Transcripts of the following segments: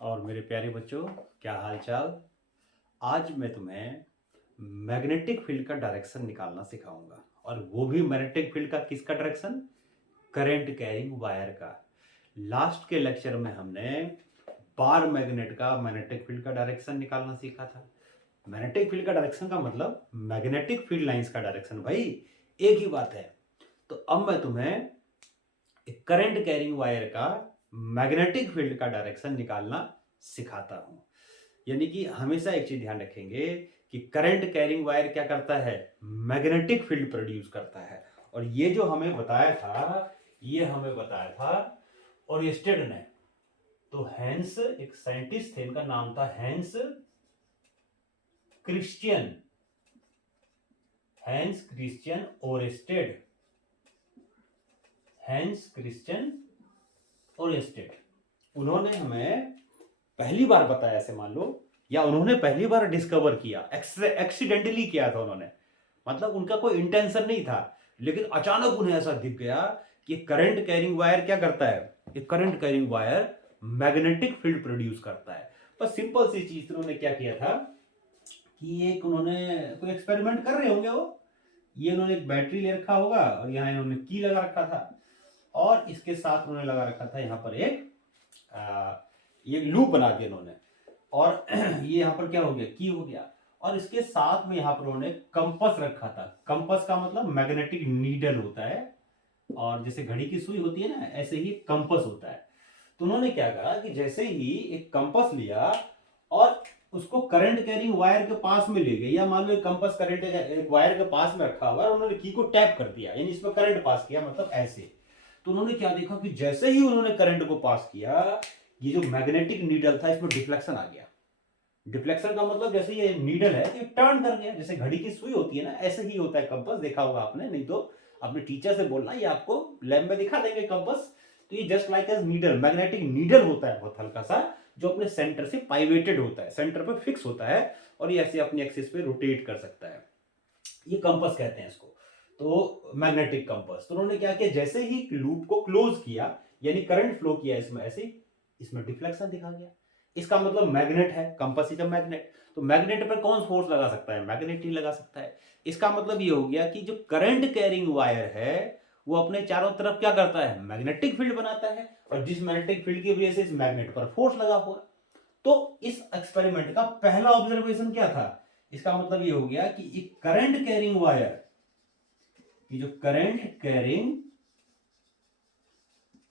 और मेरे प्यारे बच्चों, क्या हाल चाल। आज मैं तुम्हें मैग्नेटिक फील्ड का डायरेक्शन निकालना सिखाऊंगा, और वो भी मैग्नेटिक फील्ड का किसका डायरेक्शन? करंट कैरिंग वायर का। लास्ट के लेक्चर में हमने बार मैग्नेट का मैग्नेटिक फील्ड का डायरेक्शन निकालना सीखा था। मैग्नेटिक फील्ड का डायरेक्शन का मतलब मैग्नेटिक फील्ड लाइंस का डायरेक्शन, भाई एक ही बात है। तो अब मैं तुम्हें करंट कैरिंग वायर का मैग्नेटिक फील्ड का डायरेक्शन निकालना सिखाता हूं। यानी कि हमेशा एक चीज ध्यान रखेंगे कि करंट कैरिंग वायर क्या करता है? मैग्नेटिक फील्ड प्रोड्यूस करता है। और ये जो हमें बताया था, ये हमें बताया था ओरेस्टेड ने। तो हैंस, एक साइंटिस्ट थे, इनका नाम था Hans Christian, Hans Christian Oersted, Hans Christian Oersted. उन्होंने हमें पहली बार बताया, ऐसे मान लो, या उन्होंने पहली बार डिस्कवर किया, एक्सीडेंटली किया था उन्होंने। मतलब उनका कोई इंटेंशन नहीं था, लेकिन अचानक उन्हें ऐसा दिख गया कि करंट कैरिंग वायर क्या करता है? ये current carrying wire magnetic field produce करता है। बस सिंपल सी चीज, उन्होंने क्या किया था कि एक उन्होंने कोई एक्सपेरिमेंट कर रहे होंगे वो। ये उन्होंने एक बैटरी ले रखा होगा, और यहाँ इन्होंने की लगा रखा था, और इसके साथ उन्होंने लगा रखा था यहाँ पर एक ये लूप बना दिया उन्होंने। और ये यहाँ पर क्या हो गया? की हो गया। और इसके साथ में यहाँ पर उन्होंने कंपस रखा था। कंपस का मतलब मैग्नेटिक नीडल होता है, और जैसे घड़ी की सुई होती है ना, ऐसे ही कंपस होता है। तो उन्होंने क्या कहा कि जैसे ही एक कंपस लिया और उसको करंट कैरिंग वायर के पास में ले गए, या मान लो एक कंपस करंट वायर के पास में रखा हुआ है, उन्होंने की को टैप कर दिया, यानी इसमें करंट पास किया, मतलब ऐसे। तो उन्होंने क्या देखा कि जैसे ही उन्होंने करंट को पास किया, ये जो मैग्नेटिक नीडल था इसमें डिफ्लेक्शन आ गया। डिफ्लेक्शन का मतलब जैसे ये नीडल है ये टर्न कर गया, जैसे घड़ी की सुई होती है ना, ऐसे ही होता है कंपास। देखा होगा आपने, नहीं तो अपने टीचर से बोलना, ये आपको लैब में दिखा देंगे कंपास। तो ये just like as needle, magnetic needle होता है बहुत हल्का सा, जो अपने सेंटर से पाइवेटेड होता है, सेंटर पर फिक्स होता है, और ये ऐसे अपनी एक्सिस पे रोटेट कर सकता है। ये कंपास कहते हैं इसको, तो मैग्नेटिक कंपास। तो उन्होंने क्या किया, जैसे ही लूप को क्लोज किया, यानी करंट फ्लो किया इसमें, ऐसे इसमें डिफ्लेक्शन दिखा गया। इसका मतलब मैग्नेट है, कंपास इज अ मैग्नेट। तो मैग्नेट पर कौन फोर्स लगा सकता है? मैग्नेट ही लगा सकता है। इसका मतलब ये हो गया कि जो करंट कैरिंग वायर है वो अपने चारों तरफ क्या करता है? मैग्नेटिक फील्ड बनाता है, और जिस मैग्नेटिक फील्ड की वजह से इस मैग्नेट पर फोर्स लगा हुआ। तो इस एक्सपेरिमेंट का पहला ऑब्जर्वेशन क्या था? इसका मतलब ये हो गया कि एक करंट कैरिंग वायर, ये जो करंट कैरिंग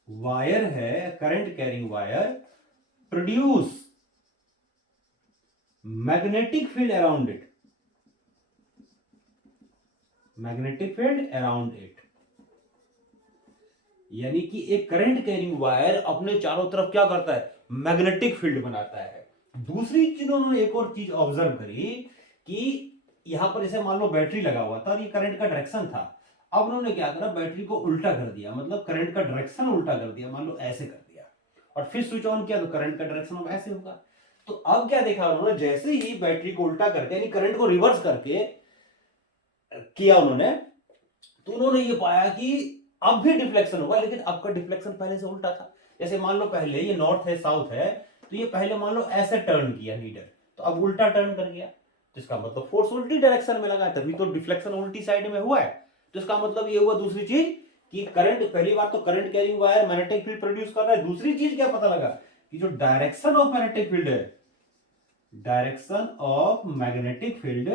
वायर है, current carrying wire produce magnetic field around it, magnetic field around it. यानी कि एक करंट कैरिंग वायर अपने चारों तरफ क्या करता है? मैग्नेटिक फील्ड बनाता है। दूसरी चीज उन्होंने एक और चीज ऑब्जर्व करी कि यहां पर जैसे मान लो बैटरी लगा हुआ था और ये करंट का डायरेक्शन था। अब उन्होंने क्या करा, बैटरी को उल्टा कर दिया, मतलब करंट का डायरेक्शन उल्टा कर दिया, मान लो ऐसे कर दिया, और फिर स्विच ऑन किया तो करंट का डायरेक्शन अब ऐसे होगा। तो अब क्या देखा उन्होंने, जैसे ही बैटरी को उल्टा करके, यानी करंट को रिवर्स करके किया उन्होंने, तो उन्होंने ये पाया कि अब भी डिफ्लेक्शन होगा, लेकिन अब का डिफ्लेक्शन पहले से उल्टा था। जैसे मान लो पहले ये नॉर्थ है, साउथ है, तो ये पहले मान लो ऐसे टर्न किया नीडल, तो अब उल्टा टर्न कर गया। तो इसका मतलब फोर्स उल्टी डायरेक्शन में लगा है, तभी तो डिफ्लेक्शन उल्टी साइड में हुआ है। तो इसका मतलब ये हुआ दूसरी चीज कि करंट, पहली बार तो current carrying wire magnetic field produce कर रहा है। दूसरी चीज क्या पता लगा कि जो डायरेक्शन ऑफ मैग्नेटिक फील्ड है, direction of magnetic field,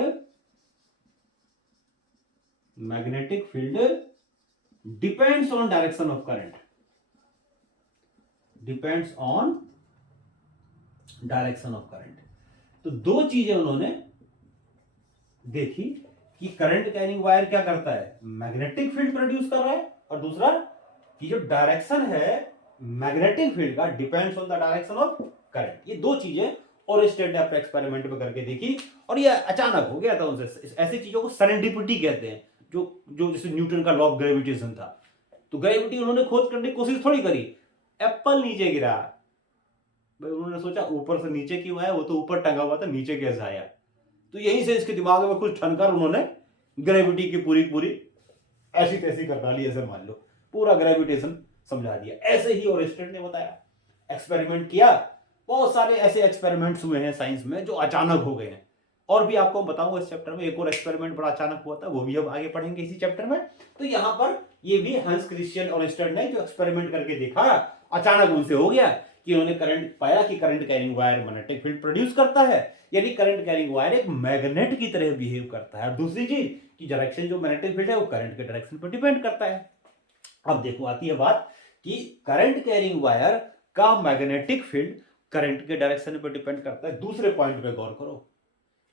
magnetic field depends on direction of current, depends on direction of current. तो दो चीजें उन्होंने देखी कि करंट कैरिंग वायर क्या करता है? मैग्नेटिक फील्ड प्रोड्यूस कर रहा है, और दूसरा कि जो डायरेक्शन है मैग्नेटिक फील्ड का depends on the direction of current. ये दो चीजें और स्टेट ने अपने एक्सपेरिमेंट में करके देखी, और ये अचानक हो गया था उनसे। ऐसी चीजों को सेरेंडिपिटी कहते हैं, जो जो जैसे न्यूटन का लॉ ऑफ ग्रेविटेशन था, तो ग्रेविटी उन्होंने खोज करने की कोशिश थोड़ी करी। एप्पल नीचे गिरा, भाई उन्होंने सोचा ऊपर से नीचे क्यों आया, वो तो ऊपर टंगा हुआ था, नीचे कैसे आया? तो यहीं से इसके दिमाग में कुछ ठनकर उन्होंने ग्रेविटी की पूरी पूरी ऐसी तैसी कर डाली, ऐसे मान लो पूरा ग्रेविटेशन समझा दिया। ऐसे ही ओरेस्टेड ने बताया, एक्सपेरिमेंट किया, बहुत सारे ऐसे एक्सपेरिमेंट्स हुए हैं साइंस में जो अचानक हो गए हैं, और भी आपको बताऊंगा इस चैप्टर में। एक और एक्सपेरिमेंट बड़ा अचानक हुआ था, वो भी हम आगे पढ़ेंगे इसी चैप्टर में। तो यहाँ पर ये भी हंस क्रिश्चियन ओरेस्टेड ने जो एक्सपेरिमेंट करके देखा, अचानक उनसे हो गया कि उन्होंने करंट पाया कि current carrying wire magnetic field produce करता है, यानी करंट कैरिंग वायर एक मैग्नेट की तरह बिहेव करता है। दूसरी चीज कि डायरेक्शन जो मैग्नेटिक फील्ड है वो करंट के डायरेक्शन पर डिपेंड करता है। अब देखो आती है बात कि करंट कैरिंग वायर का मैग्नेटिक फील्ड करंट के डायरेक्शन पर डिपेंड करता है। दूसरे पॉइंट पे गौर करो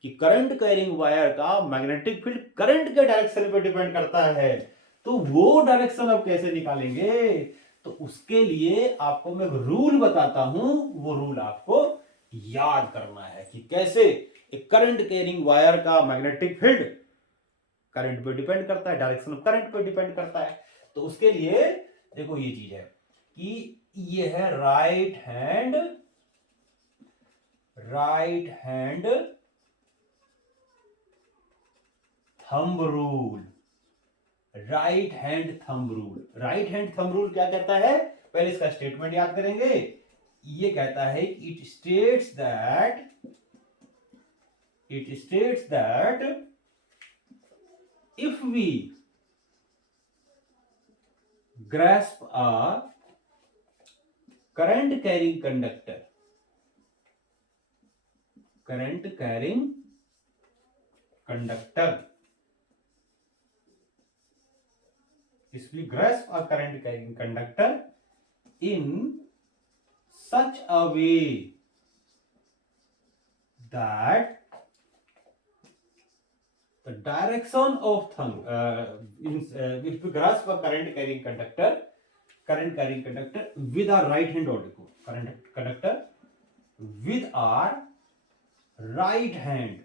कि करंट कैरिंग वायर का मैग्नेटिक फील्ड करंट के डायरेक्शन पर डिपेंड करता है, तो वो डायरेक्शन अब कैसे निकालेंगे? तो उसके लिए आपको मैं रूल बताता हूं, वो रूल आपको याद करना है कि कैसे एक करंट कैरिंग वायर का मैग्नेटिक फील्ड करंट पे डिपेंड करता है, डायरेक्शन ऑफ करंट पे डिपेंड करता है। तो उसके लिए देखो ये चीज है कि ये है right hand thumb rule. Right hand thumb rule क्या कहता है? पहले इसका स्टेटमेंट याद करेंगे। ये कहता है it states that if we grasp a current carrying conductor if we grasp a current carrying conductor in such a way that the direction of thumb if we grasp a current carrying conductor with our right hand, or current conductor with our right hand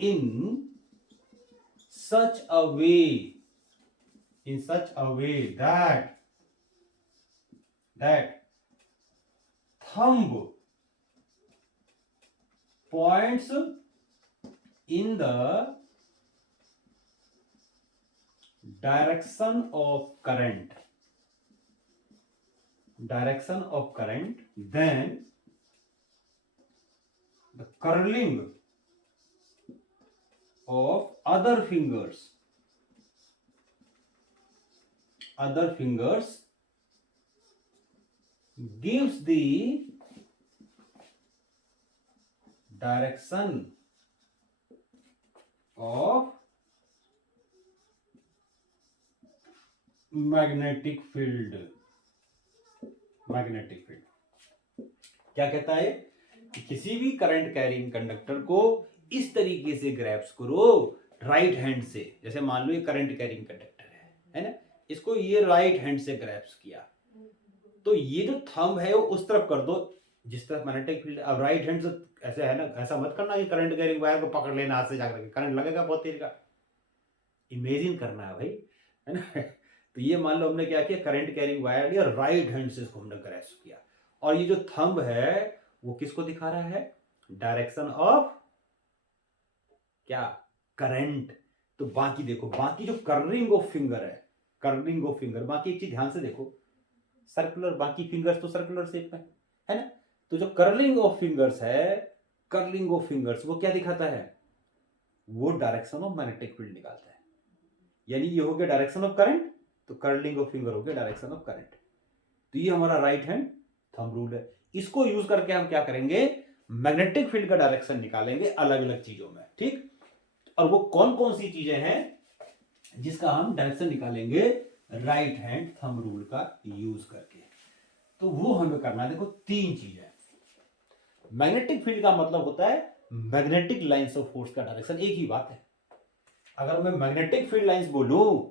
in such a way that thumb points in the direction of current, then the curling of other fingers gives the direction of magnetic field. क्या कहता है कि किसी भी current carrying conductor को इस तरीके से ग्रैप्स करो राइट हैंड से। जैसे मान लो ये करंट कैरिंग कंडक्टर है ना, इसको ये राइट हैंड से ग्रैप्स किया, तो ये जो थंब है वो उस तरफ कर दो जिस तरफ मैग्नेटिक फील्ड। अब राइट हैंड से ऐसे है ना, ऐसा मत करना कि करंट कैरिंग वायर को पकड़ लेना हाथ से जाकर, करंट लगेगा बहुत तेज का। इमेजिन करना है भाई, है ना। तो ये मान लो हमने क्या किया, करंट कैरिंग वायर लिया, राइट हैंड से इसको हमने ग्रैस्प किया, और ये जो थंब है वो किसको दिखा रहा है? डायरेक्शन ऑफ क्या? करंट। तो बाकी देखो, बाकी जो कर्लिंग ऑफ फिंगर है, बाकी एक चीज ध्यान से देखो, सर्कुलर, बाकी फिंगर्स तो सर्कुलर शेप में है ना। तो जो कर्लिंग ऑफ फिंगर्स वो क्या दिखाता है? वो डायरेक्शन ऑफ मैग्नेटिक फील्ड निकालता है। यानी ये हो गया डायरेक्शन ऑफ करंट, तो कर्लिंग ऑफ फिंगर हो गया डायरेक्शन ऑफ करंट। तो ये हमारा राइट हैंड थंब रूल है। इसको यूज करके हम क्या करेंगे? मैग्नेटिक फील्ड का डायरेक्शन निकालेंगे अलग अलग चीजों में, ठीक। और वो कौन कौन सी चीजें हैं जिसका हम डायरेक्शन निकालेंगे राइट हैंड थंब रूल का यूज करके? तो वो हमें करना है। देखो 3 चीजें। मैग्नेटिक फील्ड का मतलब होता है मैग्नेटिक लाइंस ऑफ फोर्स का डायरेक्शन। एक ही बात है, अगर मैं मैग्नेटिक फील्ड लाइंस बोलूं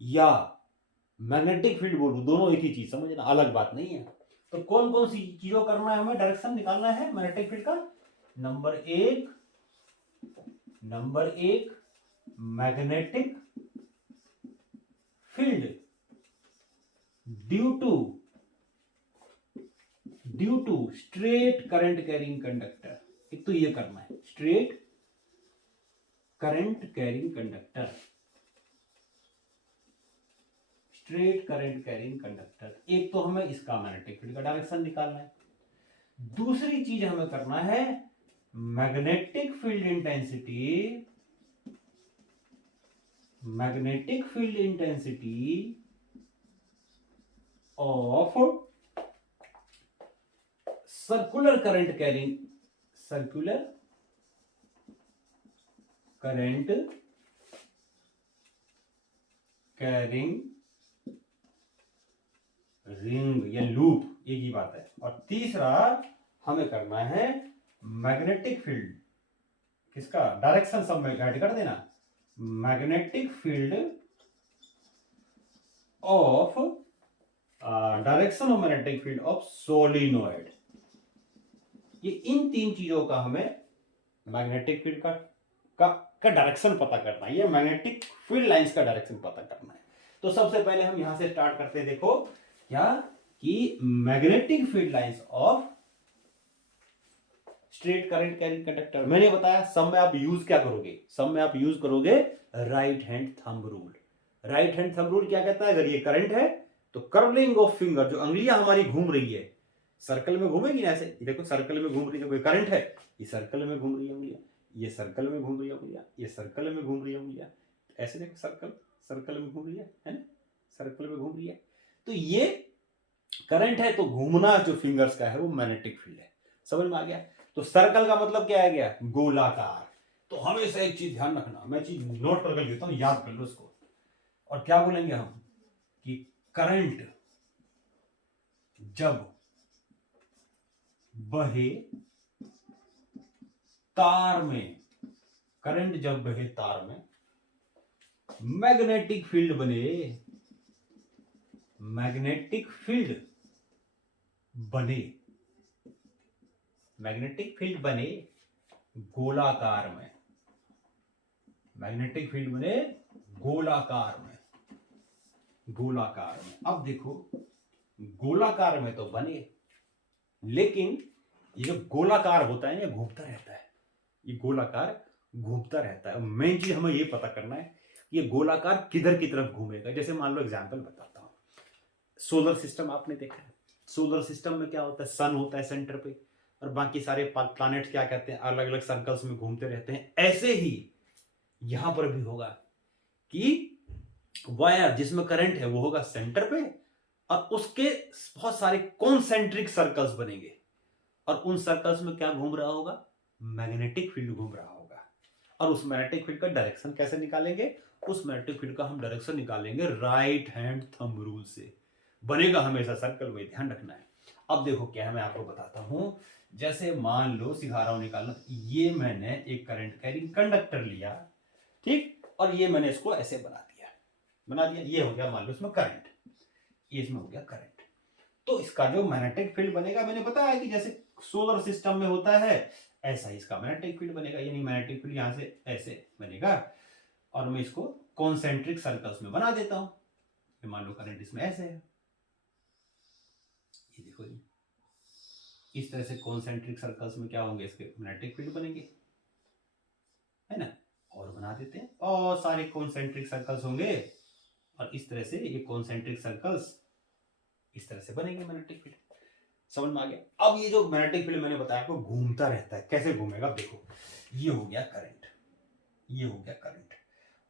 या मैग्नेटिक फील्ड बोलूं, दोनों एक ही चीज, समझना, अलग बात नहीं है। तो कौन कौन सी चीजों करना है हमें, डायरेक्शन निकालना है मैग्नेटिक फील्ड का? नंबर एक magnetic field due to straight current carrying conductor. एक तो ये करना है, straight current carrying conductor. Straight current carrying conductor. एक तो हमें इसका मैग्नेटिक फील्ड का डायरेक्शन निकालना है, दूसरी चीज हमें करना है magnetic field intensity, magnetic field intensity of circular current carrying, circular current carrying ring या लूप, एक ही बात है। और तीसरा हमें करना है मैग्नेटिक फील्ड, किसका डायरेक्शन सब में ऐड कर देना, magnetic field of direction of magnetic field of solenoid. ये इन तीन चीजों का हमें मैग्नेटिक फील्ड का डायरेक्शन पता करना है, ये मैग्नेटिक फील्ड लाइंस का डायरेक्शन पता करना है। तो सबसे पहले हम यहां से स्टार्ट करते हैं, देखो क्या कि magnetic field lines of straight current carrying conductor. मैंने बताया सब में आप यूज क्या करोगे, सब में आप यूज करोगे right hand thumb rule. Right hand thumb rule क्या कहता है, अगर ये करंट है तो कर्लिंग ऑफ फिंगर, जो अंगुलियां हमारी घूम रही है सर्कल में घूमेगी ना, ऐसे देखो सर्कल में घूम रही है, कोई करंट है, ये सर्कल में घूम रही है उंगलियां, ये सर्कल में घूम रही है उंगलियां, ये सर्कल में घूम रही है उंगलियां, ऐसे देखो सर्कल सर्कल में घूम रही है ना, सर्कल में घूम रही है। तो ये करंट है, तो घूमना जो फिंगर्स का है वो मैग्नेटिक फील्ड है। समझ में आ गया। तो सर्कल का मतलब क्या आ गया, गोलाकार। तो हमेशा एक चीज ध्यान रखना, मैं चीज नोट करके लेता हूं, याद कर लो इसको। और क्या बोलेंगे हम कि करंट जब बहे तार में, करंट जब बहे तार में मैग्नेटिक फील्ड बने, मैग्नेटिक फील्ड बने, मैग्नेटिक फील्ड बने गोलाकार में, मैग्नेटिक फील्ड बने गोलाकार में, गोलाकार में। अब देखो गोलाकार में तो बने, लेकिन ये जो गोलाकार होता है ये घूमता रहता है, ये गोलाकार घूमता रहता है। मेन चीज हमें ये पता करना है ये गोलाकार किधर की तरफ घूमेगा। जैसे मान लो एग्जांपल बताता हूं, सोलर सिस्टम आपने देखा है, सोलर सिस्टम में क्या होता है, सन होता है सेंटर पे और बाकी सारे प्लैनेट क्या कहते हैं अलग अलग सर्कल्स में घूमते रहते हैं। ऐसे ही यहां पर भी होगा कि वायर जिसमें करंट है वो होगा सेंटर पे और उसके बहुत सारे कॉन्सेंट्रिक सर्कल्स बनेंगे और उन सर्कल्स में क्या घूम रहा होगा, मैग्नेटिक फील्ड घूम रहा होगा। और उस मैग्नेटिक फील्ड का डायरेक्शन कैसे निकालेंगे, उस मैग्नेटिक फील्ड का हम डायरेक्शन निकालेंगे राइट हैंड थंब रूल से। बनेगा हमेशा सर्कल में, ध्यान रखना है। अब देखो क्या है, मैं आपको बताता हूं। जैसे मान लो सिखा रहा हूं निकालना, ये मैंने एक करंट कैरिंग कंडक्टर लिया, ठीक, और ये मैंने इसको ऐसे बना दिया, ये हो गया मान लो इसमें करंट, ये इसमें हो गया करंट। तो इसका जो मैग्नेटिक फील्ड बनेगा, मैंने बताया कि जैसे सोलर सिस्टम में होता है ऐसा ही इसका मैग्नेटिक फील्ड बनेगा, यानी मैग्नेटिक फील्ड यहां से ऐसे बनेगा और मैं इसको कॉन्सेंट्रिक सर्कल्स में बना देता हूं। मान लो करंट इसमें ऐसे है, ये देखो जी, इस तरह से कॉन्सेंट्रिक सर्कल्स में क्या होंगे, इसके मैग्नेटिक फील्ड बनेंगे, है ना। और बना देते हैं और सारे कॉन्सेंट्रिक सर्कल्स होंगे और इस तरह से ये कॉन्सेंट्रिक सर्कल्स इस तरह से बनेंगे मैग्नेटिक फील्ड। समझ में आ गया। अब ये जो मैग्नेटिक फील्ड मैंने बताया आपको घूमता रहता है, कैसे घूमेगा देखो, ये हो गया करंट, ये हो गया करंट,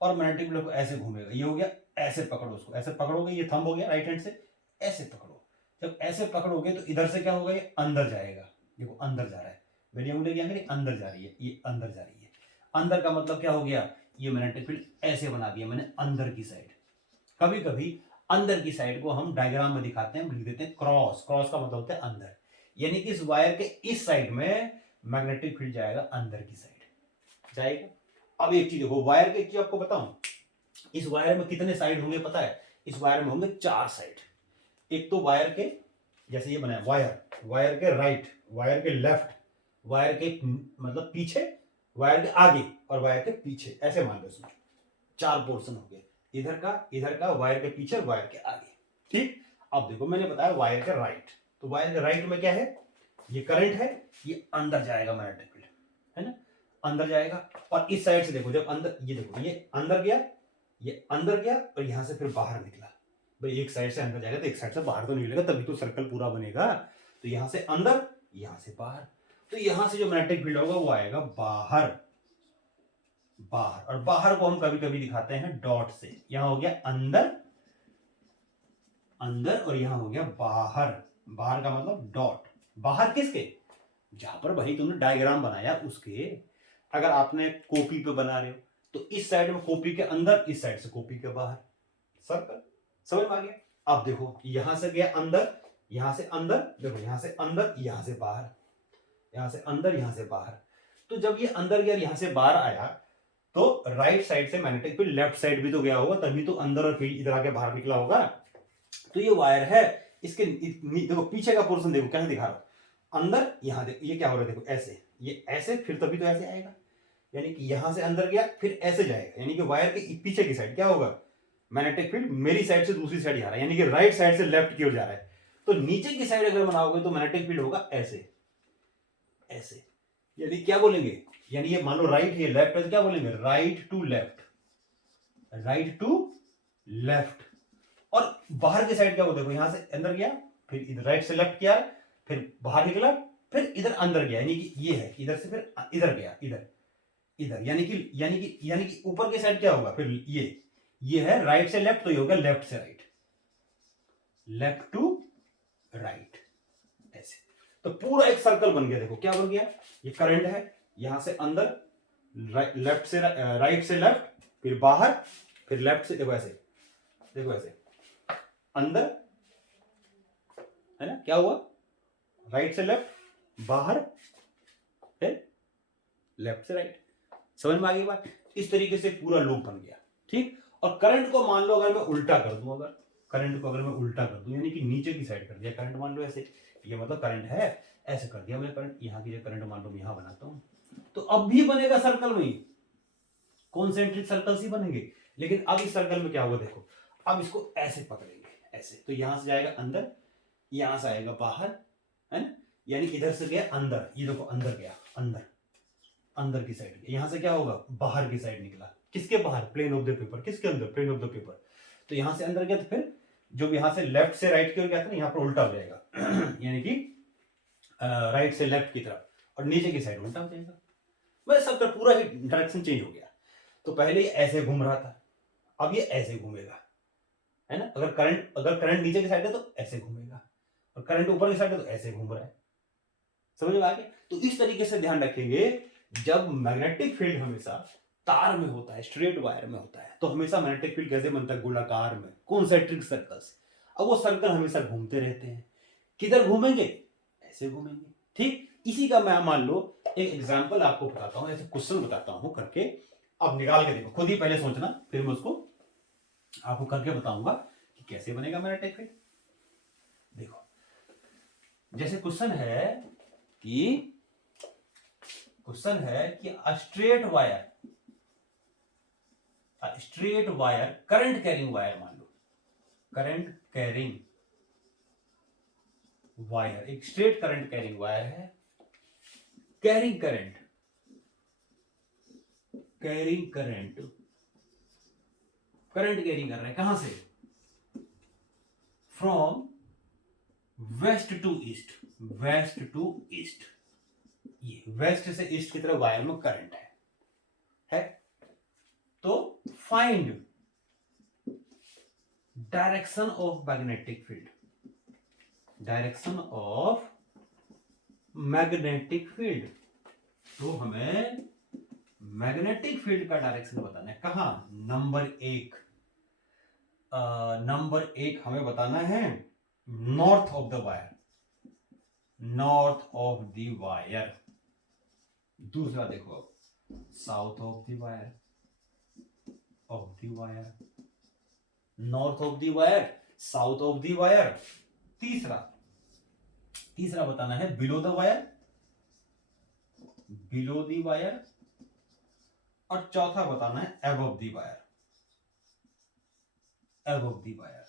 और मैग्नेटिक फील्ड को ऐसे घूमेगा, ये हो गया, ऐसे पकड़ो उसको, ऐसे पकड़ोगे, ये थंब हो गया राइट हैंड से, ऐसे पकड़ो। जब ऐसे पकड़ोगे तो इधर से क्या होगा, ये अंदर जाएगा, देखो अंदर जा रहा है, मेरी उंगली क्या करी, अंदर जा रही है, ये अंदर जा रही है। अंदर का मतलब क्या हो गया, ये मैग्नेटिक फील्ड ऐसे बना दिया मैंने अंदर की साइड। कभी कभी अंदर की साइड को हम डायग्राम में दिखाते हैं, लिख देते हैं क्रॉस, क्रॉस का मतलब होता है अंदर, यानी कि इस वायर के इस साइड में मैग्नेटिक फील्ड जाएगा, अंदर की साइड जाएगा। अब एक चीज देखो, वायर के, एक चीज आपको बताऊं, इस वायर में कितने साइड होंगे पता है, इस वायर में होंगे 4 साइड। एक तो वायर के, जैसे ये बना है वायर, वायर के राइट, वायर के लेफ्ट, वायर के मतलब पीछे, वायर के आगे और वायर के पीछे, ऐसे मान लो इसमें 4 पोर्शन हो गए, इधर का वायर के पीछे, वायर के आगे, ठीक। अब देखो मैंने बताया वायर के राइट, तो वायर के राइट में क्या है, ये करंट है, ये अंदर जाएगा मैग्नेटिक फील्ड, है ना, अंदर जाएगा। और इस साइड से देखो, जब अंदर, ये देखो ये अंदर गया, ये अंदर गया और यहां से फिर बाहर निकला, भाई एक साइड से अंदर जाएगा तो एक साइड से बाहर तो निकलेगा, तभी तो सर्कल पूरा बनेगा। तो यहां से अंदर, यहां से बाहर, तो यहां से जो मैग्नेटिक फील्ड होगा वो आएगा बाहर। बाहर, और बाहर को हम कभी कभी दिखाते हैं डॉट से। यहां हो गया अंदर, अंदर, और यहां हो गया बाहर। बाहर का मतलब डॉट। बाहर किसके? जहां पर भाई तुमने डायग्राम बनाया उसके। अगर आपने कॉपी पे बना रहे हो तो इस साइड में कॉपी के अंदर, इस साइड से कॉपी के बाहर, सर्कल। समझ में आ गया? अब देखो यहां से गया अंदर, यहां से अंदर, देखो यहां से अंदर, यहां से बाहर, यहां से अंदर, यहां से बाहर। तो जब ये अंदर गया, यहां से बाहर आया, तो राइट साइड से मैग्नेटिक फील्ड लेफ्ट साइड भी तो गया होगा, तभी तो अंदर और फिर इधर आके बाहर निकला होगा। तो ये वायर है, इसके देखो पीछे का पोर्शन देखो कैसे दिखा रहा हूं। अंदर, यहां देखो ये क्या हो रहा है, देखो ऐसे, ये ऐसे, फिर तभी तो ऐसे आएगा। यानी कि यहां से अंदर गया फिर ऐसे जाएगा, यानी कि वायर के पीछे की साइड क्या होगा, मैग्नेटिक फील्ड मेरी साइड से दूसरी साइड जा रहा है, यानी कि राइट साइड से लेफ्ट की ओर जा रहा है। तो नीचे की साइड अगर बनाओगे तो मैग्नेटिक फील्ड होगा ऐसे, ऐसे। यानी क्या बोलेंगे, यानी ये मान लो राइट है, लेफ्ट है, तो क्या बोलेंगे, right to left, right to left. और बाहर की साइड क्या होता है, देखो यहां से अंदर गया, फिर इधर राइट से लेफ्ट किया, फिर बाहर निकला, फिर इधर अंदर गया, यानी कि ये है, इधर से फिर इधर गया, इधर, इधर, यानी कि ऊपर की साइड क्या होगा, फिर ये है राइट से लेफ्ट, तो ये होगा लेफ्ट से राइट, लेफ्ट टू राइट, ऐसे। तो पूरा एक सर्कल बन गया। देखो क्या बन गया, ये करंट है, यहां से अंदर, लेफ्ट से राइट से लेफ्ट, फिर बाहर, फिर लेफ्ट से, देखो ऐसे, देखो ऐसे, अंदर, है ना, क्या हुआ, राइट से लेफ्ट, बाहर, फिर लेफ्ट से राइट। समझ में आ गई बात? इस तरीके से पूरा लूप बन गया। ठीक। और करंट को मान लो अगर मैं उल्टा कर दूं, अगर करंट को अगर मैं उल्टा कर दूं, यानी कि नीचे की साइड कर दिया करंट, मान लो ऐसे, ये मतलब करंट है, ऐसे कर दिया मैंने करंट, यहाँ की जो करंट मान लो यहां बनाता हूं, तो अब भी बनेगा सर्कल में, कॉन्सेंट्रिक सर्कल्स ही बनेंगे। लेकिन अब इस सर्कल में क्या होगा, देखो अब इसको ऐसे पकड़ेंगे, ऐसे, तो यहां से जाएगा अंदर, यहां से आएगा बाहर, है ना, यानी इधर से गया अंदर, ये देखो अंदर गया, अंदर, अंदर की साइड, यहां से क्या होगा, बाहर की साइड निकला, किसके बाहर, प्लेन ऑफ द पेपर, किसके अंदर, प्लेन ऑफ द पेपर। तो यहां से अंदर गया, तो फिर जो यहां से लेफ्ट से राइट की ओर गया था ना, यहां पर उल्टा हो जाएगा यानी कि राइट से लेफ्ट की तरफ, और नीचे की साइड उल्टा हो जाएगा। बस सबका पूरा ही डायरेक्शन चेंज हो गया। तो पहले ये ऐसे घूम रहा था, अब ये ऐसे घूमेगा, है ना। अगर करंट नीचे की साइड है तो ऐसे घूमेगा, और करंट ऊपर की साइड है तो ऐसे घूम रहा है। समझ में आ गया? तो इस तरीके से ध्यान रखेंगे, जब मैग्नेटिक फील्ड हमेशा तार में होता है, स्ट्रेट वायर में होता है, तो हमेशा मैग्नेटिक फील्ड कैसे बनता है, गोलाकार में, कॉन्सेंट्रिक सर्कल्स। अब वो सर्कल हमेशा घूमते रहते हैं, किधर घूमेंगे, ऐसे घूमेंगे। ठीक। इसी का मैं मान लो एक एग्जांपल आपको बताता हूं, ऐसे क्वेश्चन बताता हूं करके, अब निकाल के देखो, खुद ही पहले सोचना, फिर मैं उसको आपको करके बताऊंगा कि कैसे बनेगा मैग्नेटिक फील्ड। देखो जैसे क्वेश्चन है कि straight wire current carrying wire, मान लो करंट कैरिंग वायर, एक स्ट्रेट करंट कैरिंग वायर है, कैरिंग करंट कैरिंग कर रहा है, कहां से, from west to east, west to east, ये वेस्ट से ईस्ट की तरफ वायर में करंट है। तो find direction of magnetic field, direction of magnetic field. तो हमें मैग्नेटिक फील्ड का डायरेक्शन बताना है, कहां, नंबर एक हमें बताना है north of the wire, north of the wire. दूसरा देखो अब, south of the wire, north of the wire, south of the wire. तीसरा बताना है below the wire, below the wire. और चौथा बताना है above the wire, above the wire.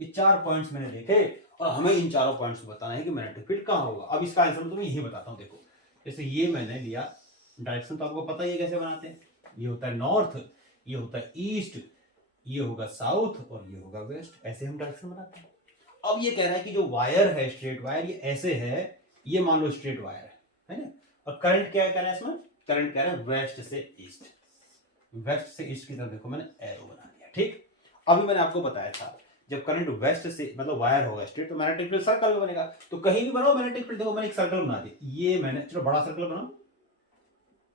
ये 4 पॉइंट्स मैंने देखे, और हमें इन चारों पॉइंट्स को बताना है कि मैग्नेटिक फील्ड कहां होगा। अब इसका आंसर मैं तुम्हें यही बताता हूं। देखो जैसे ये मैंने लिया डायरेक्शन, तो आपको पता ही है कैसे बनाते हैं, ये होता है नॉर्थ, ये होता है ईस्ट, ये होगा साउथ और ये होगा वेस्ट, ऐसे हम डायरेक्शन बनाते हैं। अब ये कह रहा है कि जो वायर है स्ट्रेट वायर ये ऐसे है, ये मान लो स्ट्रेट वायर है ना, और करंट क्या कह रहा है इसमें, करंट कह रहा है वेस्ट से ईस्ट, वेस्ट से ईस्ट की तरफ देखो मैंने एरो बना दिया। ठीक, अभी मैंने आपको बताया था जब करंट वेस्ट से मतलब वायर होगा स्ट्रेट तो मैग्नेटिक फील्ड सर्कल में बनेगा, तो कहीं भी बनाओ मैग्नेटिक फील्ड। देखो मैंने एक सर्कल बना दिया, ये मैंने, चलो बड़ा सर्कल बनाओ,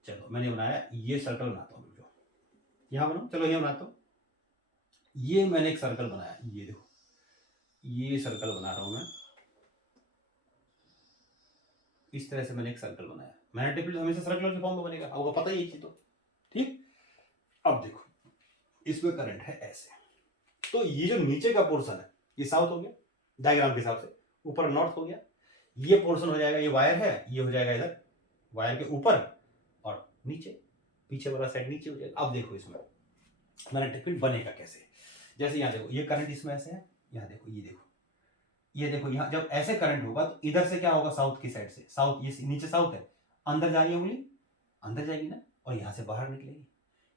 चलो मैंने बनाया ये सर्कल बनाता हूँ, यहां बनाओ, चलो यहां बनाता हूँ, ये मैंने एक सर्कल बनाया, ये देखो ये सर्कल बना रहा हूं मैं, इस तरह से मैंने एक सर्कल बनाया। मैग्नेटिक फील्ड हमेशा सर्कुलर के फॉर्म में बनेगा, आपको पता ही है चीज तो। ठीक, अब देखो इसमें करंट है ऐसे, तो ये जो नीचे का पोर्शन है ये साउथ हो गया डायग्राम के हिसाब से, ऊपर नॉर्थ हो गया, ये पोर्शन हो जाएगा, ये वायर है, ये हो जाएगा इधर वायर के ऊपर, और नीचे पीछे वाला साइड नीचे हो जाएगा। अब देखो इसमें मैग्नेटिक फील्ड बनेगा कैसे, जैसे यहाँ देखो ये करंट इसमें ऐसे है, यहाँ देखो ये देखो यहाँ जब ऐसे करंट होगा तो इधर से क्या होगा, साउथ की साइड से, साउथ ये नीचे साउथ है, अंदर जा रही है उंगली, अंदर जाएगी ना, और यहाँ से बाहर निकलेगी,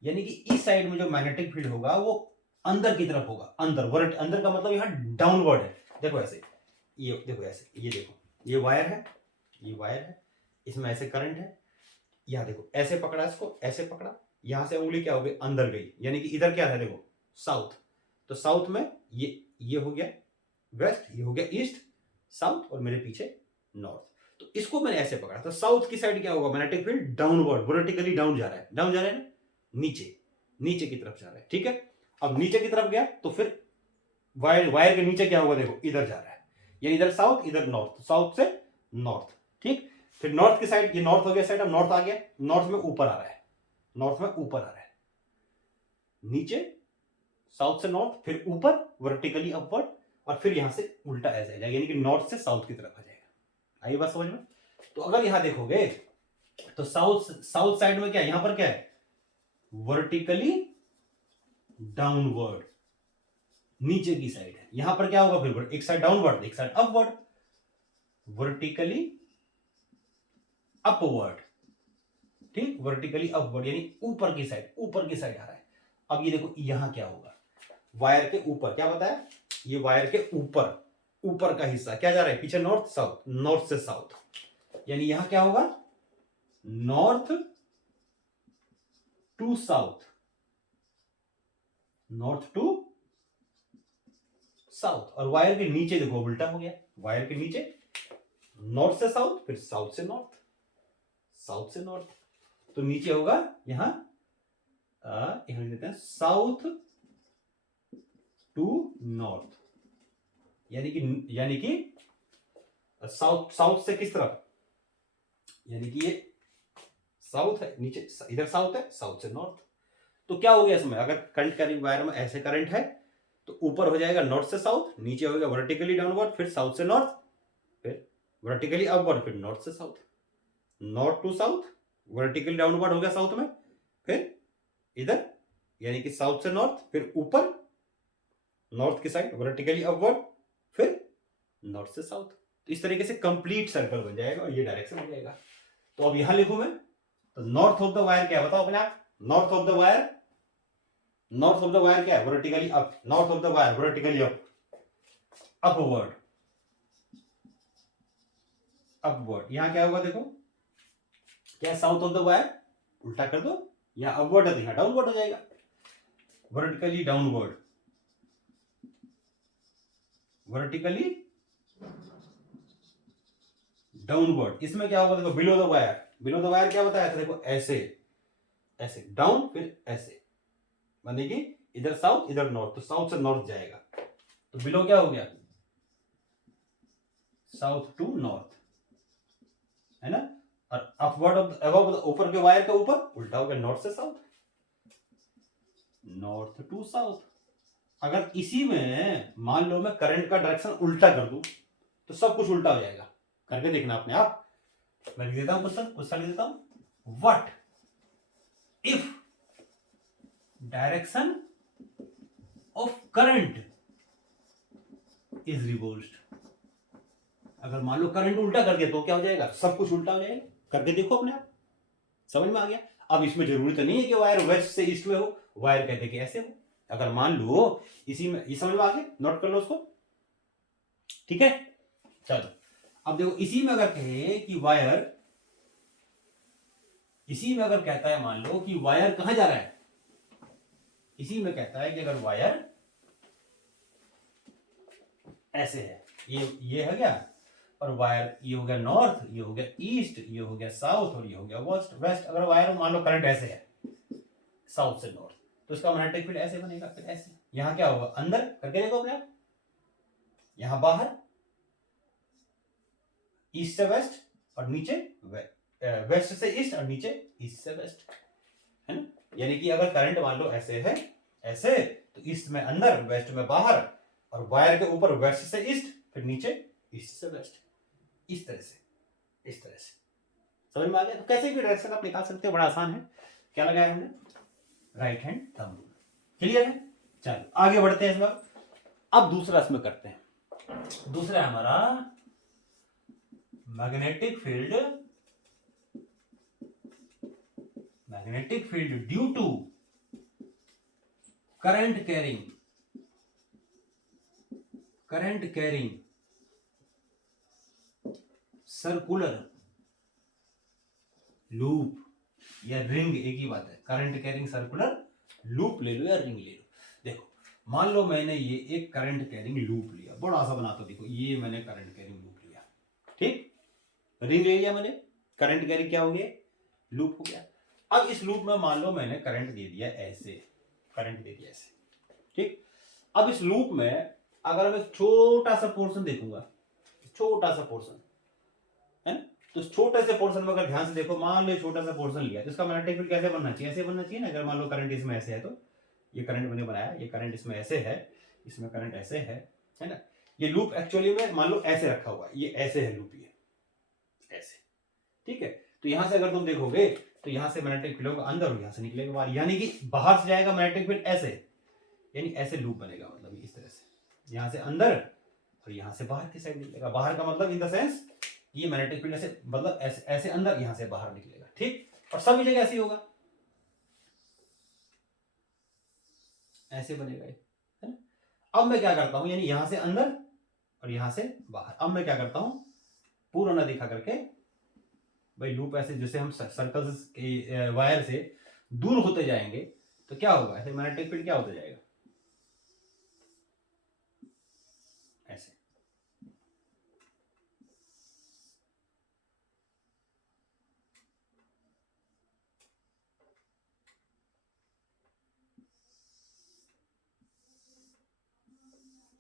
यानी कि इस साइड में जो मैग्नेटिक फील्ड होगा वो अंदर की तरफ होगा, अंदर वर्ट, अंदर का मतलब यहाँ डाउनवर्ड है। देखो ऐसे, ये देखो ऐसे, ये देखो ये वायर है, ये वायर है, इसमें ऐसे करंट है, यहाँ देखो ऐसे पकड़ा, इसको ऐसे पकड़ा, यहां से उंगली क्या हो गई, अंदर गई, यानी कि इधर क्या था देखो साउथ, तो साउथ में ये हो गया वेस्ट, ये हो गया ईस्ट, साउथ, और मेरे पीछे नॉर्थ। तो इसको मैंने ऐसे पकड़ा, तो साउथ की साइड क्या होगा, magnetic field downward, vertically down जा रहा है, डाउन जा रहा है ना, नीचे, नीचे की तरफ जा रहा है। ठीक है, अब नीचे की तरफ गया तो फिर वायर के नीचे क्या होगा, देखो इधर जा रहा है, ये इधर साउथ इधर नॉर्थ, साउथ से नॉर्थ। ठीक, फिर नॉर्थ की साइड, ये नॉर्थ हो गया साइड, अब नॉर्थ आ गया, नॉर्थ में ऊपर आ रहा है, नॉर्थ में ऊपर आ रहा है, नीचे साउथ से नॉर्थ, फिर ऊपर वर्टिकली अपवर्ड, और फिर यहां से उल्टा ऐसे आ जाएगा, यानी कि नॉर्थ से साउथ की तरफ आ जाएगा। आई बात समझ में? तो अगर यहां देखोगे तो साउथ साउथ साइड में क्या है, यहां पर क्या है, वर्टिकली डाउनवर्ड, नीचे की साइड है, यहां पर क्या होगा फिर, एक साइड डाउनवर्ड एक साइड अपवर्ड, वर्टिकली अपवर्ड। ठीक, वर्टिकली अपवर्ड यानी ऊपर की साइड, ऊपर की साइड आ रहा है। अब ये देखो यहां क्या होगा, वायर के ऊपर, क्या बताया, ये वायर के ऊपर, ऊपर का हिस्सा क्या जा रहा है, पीछे नॉर्थ साउथ, नॉर्थ से साउथ, यानी यहां क्या होगा, north to south, north to south. और वायर के नीचे देखो उल्टा हो गया, वायर के नीचे नॉर्थ से साउथ, फिर साउथ से नॉर्थ, साउथ से नॉर्थ, तो नीचे होगा यहां यहां देते हैं साउथ टू नॉर्थ, यानी कि साउथ, साउथ से किस तरफ, यानी कि ये साउथ है, नीचे इधर साउथ है, साउथ से नॉर्थ। तो क्या हो गया इसमें, अगर करंट कैरिंग वायर में ऐसे करंट है तो ऊपर हो जाएगा नॉर्थ से साउथ, नीचे हो जाएगा वर्टिकली डाउनवर्ड, फिर साउथ से नॉर्थ, फिर वर्टिकली अपवर्ड, फिर नॉर्थ से south, north to south, vertically downward हो गया साउथ में, फिर इधर यानी कि साउथ से नॉर्थ, फिर ऊपर नॉर्थ की साइड वर्टिकली अपवर्ड, फिर नॉर्थ से साउथ। तो इस तरीके से कंप्लीट सर्कल बन जाएगा और ये डायरेक्शन हो जाएगा। तो अब यहां लिखूं मैं, तो नॉर्थ ऑफ द वायर क्या बताओ अपने आप, north of the wire, north of the wire क्या है, vertically up, north of the wire vertically up, upward, upward. यहां क्या होगा देखो, क्या साउथ ऑफ द वायर, उल्टा कर दो, यहां अपवर्ड है तो यहां डाउनवर्ड हो जाएगा, वर्टिकली डाउनवर्ड, वर्टिकली डाउनवर्ड। इसमें क्या होगा देखो, below the wire, below the wire क्या बताया था देखो, ऐसे ऐसे डाउन, फिर ऐसे, माने कि इधर साउथ इधर नॉर्थ, तो साउथ से नॉर्थ जाएगा, तो बिलो क्या हो गया, साउथ टू नॉर्थ, है ना, और अपवर्ड ऑफ अबव, ऊपर के वायर के ऊपर उल्टा हो गया, नॉर्थ से साउथ, नॉर्थ टू साउथ। अगर इसी में मान लो मैं करंट का डायरेक्शन उल्टा कर दूं तो सब कुछ उल्टा हो जाएगा, करके देखना अपने आप। मैं लिख देता हूं क्वेश्चन लिख देता हूं, what if direction of current is reversed. अगर मान लो करंट उल्टा कर दिया तो क्या हो जाएगा, सब कुछ उल्टा हो जाएगा, करके देखो अपने आप, समझ में आ गया। अब इसमें जरूरी तो नहीं है कि वायर वेस्ट से ईस्ट में हो, वायर कहते कि ऐसे हो, अगर मान लो इसी में, ये समझ में आ गया, नोट कर लो उसको, ठीक है। चलो अब देखो, इसी में अगर कहे कि वायर, इसी में अगर कहता है मान लो कि वायर कहां जा रहा है, इसी में कहता है कि अगर वायर ऐसे है, ये है क्या, और वायर ये हो गया नॉर्थ, ये हो गया ईस्ट, ये हो गया साउथ, और ये हो गया वेस्ट। अगर वायर मान लो करंट ऐसे है साउथ से नॉर्थ, तो इसका मैग्नेटिक फील्ड ऐसे बनेगा, फिर ऐसे। यहां क्या होगा, अंदर करके देखो अपने आप, यहां बाहर ईस्ट से वेस्ट, और नीचे वेस्ट से ईस्ट, और नीचे ईस्ट से वेस्ट, है ना। यानी कि अगर करंट मान लो ऐसे है, ऐसे, तो ईस्ट में अंदर, वेस्ट में बाहर, और वायर के ऊपर वेस्ट से ईस्ट, फिर नीचे ईस्ट से वेस्ट, इस तरह से, इस तरह से। समझ में आ गया। तो कैसे भी डायरेक्शन आप निकाल सकते हो, बड़ा आसान है। क्या लगाया हमने, right hand thumb rule. Clear है। चलो आगे बढ़ते हैं इसमें। अब दूसरा इसमें करते हैं। दूसरा हमारा magnetic field, magnetic field due to current carrying, current carrying circular loop या रिंग, एक ही बात है। करंट कैरिंग सर्कुलर लूप ले लो या रिंग ले लो। देखो मान लो मैंने ये एक करंट कैरिंग लूप लिया, बड़ा सा बनाता, देखो ये मैंने करंट कैरिंग लूप लिया, ठीक, रिंग ले लिया मैंने, करंट कैरिंग क्या हो गया, लूप हो गया। अब इस लूप में मान लो मैंने करंट दे दिया ऐसे, करंट दे दिया ऐसे, ठीक। अब इस लूप में अगर मैं छोटा सा पोर्शन देखूंगा, छोटा सा पोर्शन है ना, तो छोटे से पोर्शन में अगर ध्यान से देखो, मान लो छोटा सा पोर्शन लिया, तो इसका मैग्नेटिक फील्ड कैसे बनना चाहिए, ऐसे बनना चाहिए ना। अगर मान लो करंट इसमें ऐसे है, तो ये करंट मैंने बनाया, ये करंट इसमें ऐसे है, इसमें करंट ऐसे है ना। ये लूप एक्चुअली में मान लो ऐसे रखा हुआ है, ये ऐसे है लूप, ये ऐसे, ठीक है। तो यहां से अगर तुम देखोगे तो यहां से मैग्नेटिक फील्ड होगा अंदर, और यहां से निकलेगा बाहर, यानी कि बाहर से जाएगा मैग्नेटिक फील्ड ऐसे, यानी ऐसे लूप बनेगा, मतलब इस तरह से, यहां से अंदर और यहां से बाहर की साइड निकलेगा। बाहर का मतलब इन द सेंस ये मैग्नेटिक फील्ड ऐसे, मतलब ऐसे ऐसे अंदर, यहां से बाहर निकलेगा, ठीक। और सभी जगह ऐसे ही होगा, ऐसे बनेगा ये, है ना। अब मैं क्या करता हूं, यानी यहां से अंदर और यहां से बाहर। अब मैं क्या करता हूं, पूरा ना दिखा करके, भाई लूप ऐसे जैसे हम सर्कल्स के वायर से दूर होते जाएंगे तो क्या होगा, ऐसे मैग्नेटिक फील्ड क्या होता जाएगा, ऐसे।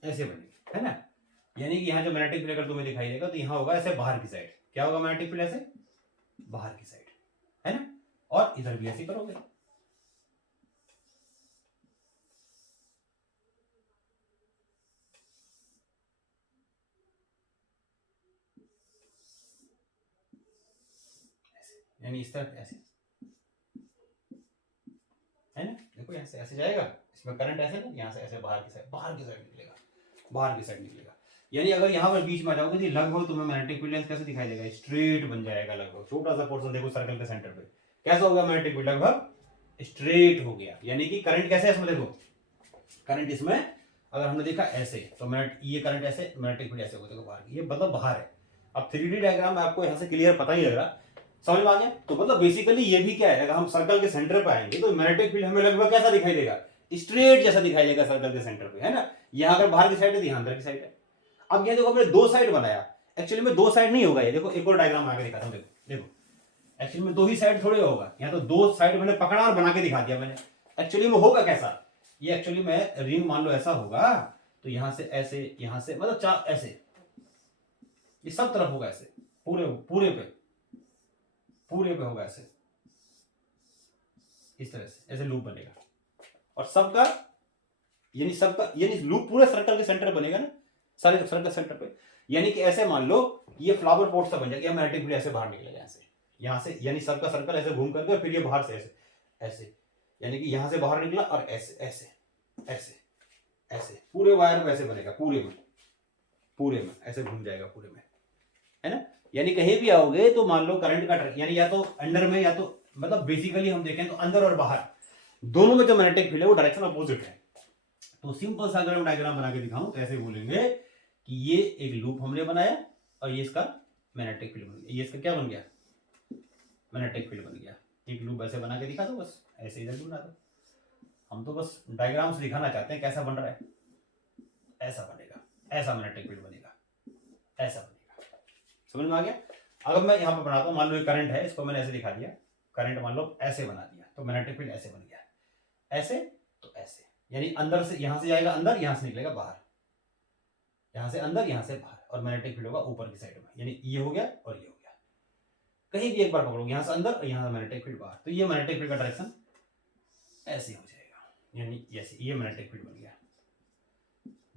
ऐसे बनेगी, है ना। यानी कि यहाँ जो मैग्नेटिक फील्ड अगर तुम्हें दिखाई देगा तो यहाँ होगा ऐसे बाहर की साइड, क्या होगा मैग्नेटिक फील्ड ऐसे बाहर की साइड, है ना। और इधर भी ऐसे करोगे, यानी इस तरह ऐसे, है ना। देखो यहाँ से ऐसे जाएगा, इसमें करंट ऐसे ना, यहाँ से ऐसे बाहर की साइड, बाहर की साइड निकलेगा, बाहर की साइड निकलेगा। यानी अगर यहाँ पर बीच में आ जाओगे तो लगभग तुम्हें मैग्नेटिक फील्ड कैसे दिखाई देगा, स्ट्रेट बन जाएगा लगभग। छोटा सा पोर्शन देखो सर्कल के सेंटर पे, कैसा होगा मैग्नेटिक फील्ड, लगभग स्ट्रेट हो गया। यानी कि करंट कैसे है इसमें, देखो करंट इसमें अगर हमने देखा ऐसे, तो ये करंट ऐसे, मैग्नेटिक फील्ड ऐसे होगा, देखो बाहर, ये मतलब बाहर है। अब 3D डायग्राम में आपको यहाँ से क्लियर पता ही लग रहा, समझ में आ गया। तो मतलब बेसिकली ये भी क्या है, अगर हम सर्कल के सेंटर पे आएंगे तो मैग्नेटिक फील्ड हमें लगभग कैसा दिखाई देगा, स्ट्रेट जैसा दिखाई देगा सर्कल के सेंटर पे, है ना। यहाँ अगर बाहर की साइड है तो यहाँ अंदर की साइड है। अब ये देखो हमने दो साइड बनाया, एक्चुअली में दो साइड नहीं होगा ये, देखो एक और डायग्राम आगे दिखाता हूँ, देखो देखो एक्चुअली में दो ही साइड थोड़े होगा, यहाँ तो दो साइड मैंने पकड़ा और बना के दिखा दिया मैंने। एक्चुअली में होगा कैसा, ये एक्चुअली में रिंग मान लो ऐसा होगा, तो यहाँ से ऐसे, यहाँ से मतलब चार ऐसे, ये सब तरफ होगा ऐसे, पूरे पूरे पे, पूरे पे होगा ऐसे, इस तरह से ऐसे लूप बनेगा। और सबका यानी लूप पूरे सर्कल के सेंटर बनेगा ना, सारे सर्कल सेंटर पे। यानी कि ऐसे मान लो ये फ्लावर पॉट सा बन जाएगा, मैग्नेटिक फील्ड ऐसे बाहर निकलेगा यहाँ से, यानी सबका सर्कल ऐसे घूम करके फिर ये बाहर से ऐसे ऐसे, यानी कि यहां से बाहर निकला और ऐसे ऐसे ऐसे ऐसे पूरे वायर में ऐसे बनेगा, पूरे में ऐसे घूम जाएगा पूरे में, है ना। यानी कहीं भी आओगे तो मान लो करंट का यानी या तो अंडर में, या तो मतलब बेसिकली हम देखें तो अंदर और बाहर दोनों में जो मैग्नेटिक फील्ड है वो डायरेक्शन अपोजिट है। तो सिंपल सा अगर हम डायग्राम बना के दिखाऊं तो ऐसे बोलेंगे कि ये एक लूप हमने बनाया और ये इसका मैग्नेटिक फील्ड बन गया। ये इसका क्या बन गया? मैग्नेटिक फील्ड बन गया। एक लूप ऐसे बना के दिखा दो, बस ऐसे इधर भी बना दो। हम तो बस डायग्राम से दिखाना चाहते हैं कैसा बन रहा है। ऐसा बनेगा, ऐसा मैग्नेटिक फील्ड बनेगा, ऐसा बनेगा। समझ में आ गया? अगर मैं यहाँ पे बनाता हूँ, मान लो ये करंट है, इसको मैंने ऐसे दिखा दिया, करंट मान लो ऐसे बना दिया, तो मैग्नेटिक फील्ड ऐसे बन गया, ऐसे तो ऐसे, यानी अंदर से यहां से जाएगा अंदर, यहां से निकलेगा बाहर, यहां से अंदर यहां से बाहर, और मैग्नेटिक फील्ड होगा ऊपर की साइड में, यानी ये हो गया और ये हो गया। कहीं भी एक बार पकड़ो, यहां से अंदर और यहां से मैग्नेटिक फील्ड बाहर, तो ये मैग्नेटिक फील्ड का डायरेक्शन ऐसे हो जाएगा, यानी ऐसे, ये मैग्नेटिक फील्ड बन गया।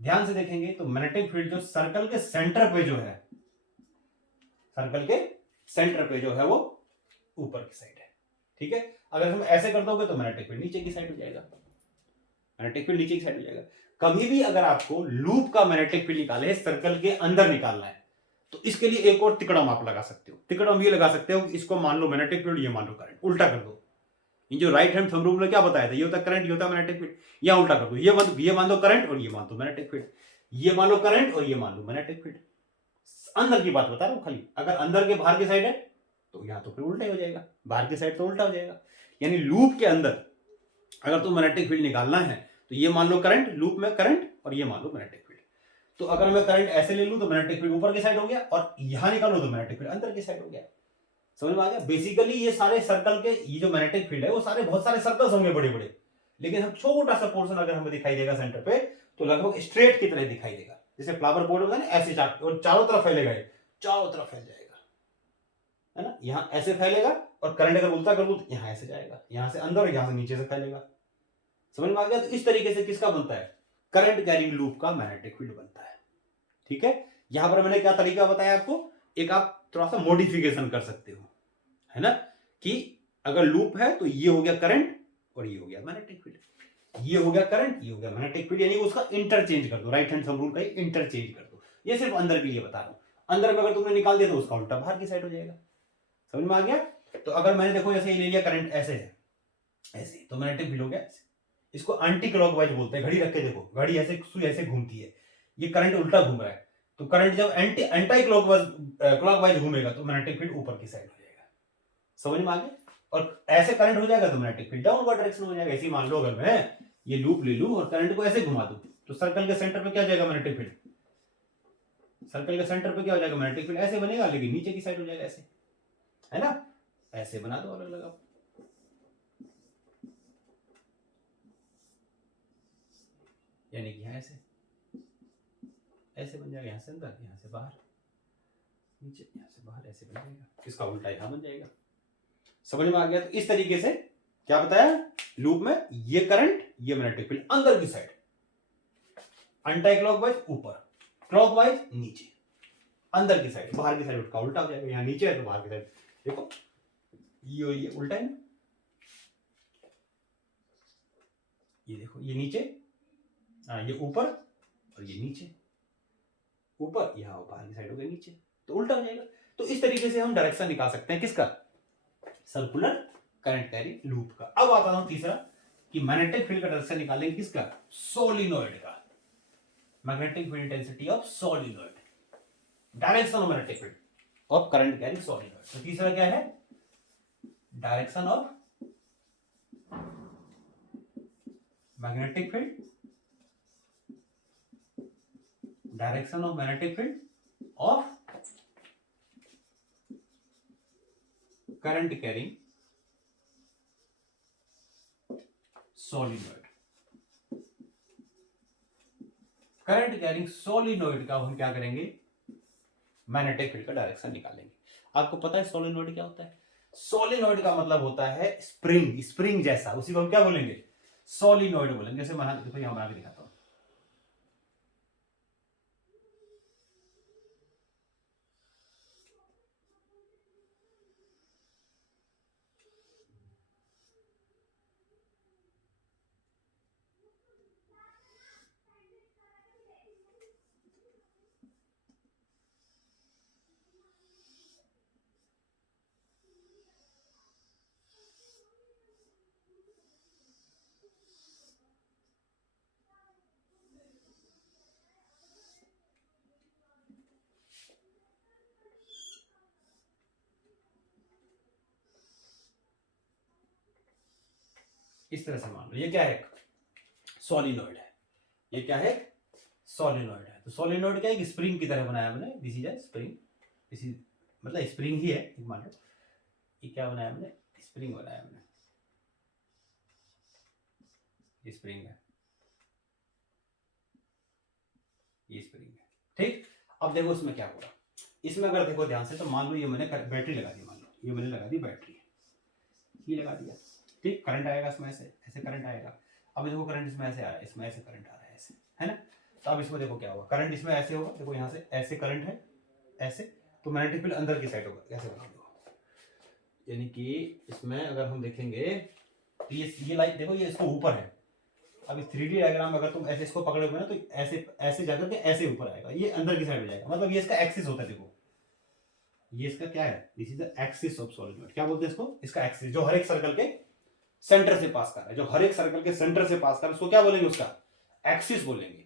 ध्यान से देखेंगे तो मैग्नेटिक फील्ड जो सर्कल के सेंटर पे जो है, सर्कल के सेंटर पे जो है वो ऊपर की साइड है। ठीक है, अगर हम ऐसे कर दोगे तो मैग्नेटिक फील्ड नीचे की साइड हो जाएगा, मैग्नेटिक फील्ड नीचे की साइड हो जाएगा। कभी भी अगर आपको लूप का मैग्नेटिक फील्ड निकाले, सर्कल के अंदर निकालना है, तो इसके लिए एक और तिकड़म आप लगा सकते हो। तिकड़म ये लगा सकते हो कि इसको मान लो मैग्नेटिक फील्ड, ये मान लो करंट, उल्टा कर दो। ये जो राइट हैंड थंब रूल में क्या बताया था, ये होता करंट, ये होता मैग्नेटिक फील्ड, या उल्टा कर दो, ये मान दो करंट और ये मान दो मैग्नेटिक फील्ड, ये मान लो करंट और ये मान लो मैग्नेटिक फील्ड। अंदर की बात बता रहा हूं खाली, अगर अंदर के बाहर की साइड है तो यहां तो फिर उल्टा हो जाएगा, बाहर की साइड तो उल्टा हो जाएगा। यानी लूप के अंदर अगर तो मैग्नेटिक फील्ड निकालना है तो ये मान लो करंट, लूप में करंट, और ये मान लो मैग्नेटिक फील्ड। तो अगर मैं करंट ऐसे ले लूं तो मैग्नेटिक फील्ड ऊपर की साइड हो गया, और यहां निकालूं तो मैग्नेटिक फील्ड अंदर की साइड हो गया। समझ में आ गया? बेसिकली ये सारे सर्कल के, ये जो मैग्नेटिक फील्ड है वो सारे बहुत सारे सर्कल्स होंगे बड़े बड़े, लेकिन हम छोटा सा पोर्शन अगर हमें दिखाई देगा सेंटर पे, तो लगभग स्ट्रेट की तरह दिखाई देगा, जैसे फ्लावर बोर्ड होता है ना, ऐसे चारों तरफ फैलेगा, चारों तरफ फैल जाएगा, है ना, यहां ऐसे फैलेगा, और करंट अगर उल्टा कर दूं तो यहां ऐसे जाएगा, यहां से अंदर और यहां से नीचे से फैलेगा। समझ में आ गया? तो इस तरीके से किसका बनता है? करंट कैरिंग लूप का मैग्नेटिक फील्ड बनता है। ठीक है, यहां पर मैंने क्या तरीका बताया आपको, एक आप थोड़ा सा मॉडिफिकेशन कर सकते हो, है ना, कि अगर लूप है तो ये हो गया करंट और ये हो गया मैग्नेटिक फील्ड, ये हो गया करंट, ये हो गया मैग्नेटिक फील्ड, यानी उसका इंटरचेंज कर दो, राइट हैंड थंब रूल का इंटरचेंज कर दो। ये सिर्फ अंदर के लिए बता रहा हूं, अंदर में अगर तुमने निकाल दिया तो उसका उल्टा बाहर की साइड हो जाएगा। समझ में आ गया? तो अगर मैंने देखो ऐसे ही ले लिया, करंट ऐसे है, ऐसे, तो मैग्नेटिक फील्ड हो गया ऐसे। इसको एंटी क्लॉकवाइज बोलते हैं, घड़ी रख के देखो, घड़ी ऐसे सुई ऐसे घूमती है, ये करंट उल्टा घूम रहा है, तो करंट जब एंटी क्लॉकवाइज घूमेगा तो मैग्नेटिक फील्ड ऊपर की साइड हो जाएगा। समझ में आ गया? और ऐसे करंट हो जाएगा तो मैग्नेटिक फील्ड डाउनवर्ड डायरेक्शन हो जाएगा। ऐसे मान लो अगर मैं ये लूप ले लूं और करंट को ऐसे घुमा दूं, तो सर्कल के सेंटर पे क्या हो जाएगा? मैग्नेटिक फील्ड, सर्कल के सेंटर पे क्या हो जाएगा? मैग्नेटिक फील्ड ऐसे बनेगा, लेकिन नीचे की साइड हो जाएगा ऐसे, है ना, ऐसे बना दो अलग अलग, यानी कि ऐसे ऐसे बन जाएगा, यहां से अंदर, यहां से बाहर, नीचे, यहां से बाहर, ऐसे बन जाएगा, इसका उल्टा यहां बन जाएगा। समझ में आ गया? तो इस तरीके से क्या बताया, लूप में ये करंट, ये मैग्नेटिक फील्ड अंदर की साइड, एंटी क्लॉकवाइज ऊपर, क्लॉकवाइज नीचे, अंदर की साइड, बाहर की साइड का उल्टा हो जाएगा, यहां नीचे है तो बाहर की साइड, देखो ये और ये उल्टा है, ये देखो, ये नीचे, ये ऊपर और ये नीचे, ऊपर, यहां बाहर की साइड हो गई नीचे, तो उल्टा हो जाएगा। तो इस तरीके से हम डायरेक्शन निकाल सकते हैं किसका? सर्कुलर करंट कैरिंग लूप का। अब आता हूं तीसरा, कि मैग्नेटिक फील्ड का डायरेक्शन निकालेंगे किसका? सोलिनॉइड का। Magnetic field intensity of solenoid, direction of magnetic field of current carrying solenoid. तो तीसरा क्या है? Direction of magnetic field, direction of magnetic field of current carrying solenoid. Current carrying solenoid का हम क्या करेंगे? मैग्नेटिक फील्ड का डायरेक्शन निकालेंगे। आपको पता है सोलिनॉइड क्या होता है? सोलिनॉइड का मतलब होता है स्प्रिंग, स्प्रिंग जैसा, उसी को हम क्या बोलेंगे? सोलिनॉइड बोलेंगे। जैसे बना, देखो यहां बना के दिखाता हूं, इस तरह से मान लो ये क्या है, सोलिनॉइड है, ये क्या है, सोलिनॉइड है। तो सोलिनॉइड क्या है, एक स्प्रिंग की तरह बनाया हमने, this is a spring, this is मतलब स्प्रिंग ही है, मान लो ये क्या बनाया हमने, स्प्रिंग बनाया हमने, ये स्प्रिंग है, ये स्प्रिंग है, ठीक। अब देखो इसमें क्या होगा, इसमें अगर देखो ध्यान से, तो मान लो ये मैंने बैटरी लगा दी, मान लो ये मैंने लगा दी बैटरी, ये लगा दिया, ठीक, करंट आएगा इसमें, ऐसे ऐसे करंट आएगा। अब देखो करंट इसमें ऐसे आ रहा है, इसमें ऐसे करंट आ रहा है, ऐसे, है ना। तो अब इसमें देखो क्या होगा, करंट इसमें ऐसे होगा, देखो यहाँ से ऐसे करंट है, ऐसे, तो मैग्नेटिक फील्ड अंदर की साइड होगा, ऐसे बना दो, यानी कि इसमें अगर हम देखेंगे तो ये लाइट देखो, ये इसको ऊपर है। अब इस 3D डायग्राम में अगर तुम ऐसे इसको पकड़ोगे ना, तो ऐसे ऐसे जाकर के ऐसे ऊपर आएगा, ये अंदर की साइड हो जाएगा, मतलब ये इसका एक्सिस होता है, देखो ये इसका क्या है, this is the axis of solenoid, क्या बोलते हैं इसको, इसका एक्सिस, जो हर एक सर्कल के सेंटर से पास कर रहा है, जो हर एक सर्कल के सेंटर से पास कर रहा है, उसको क्या बोलेंगे, उसका एक्सिस बोलेंगे।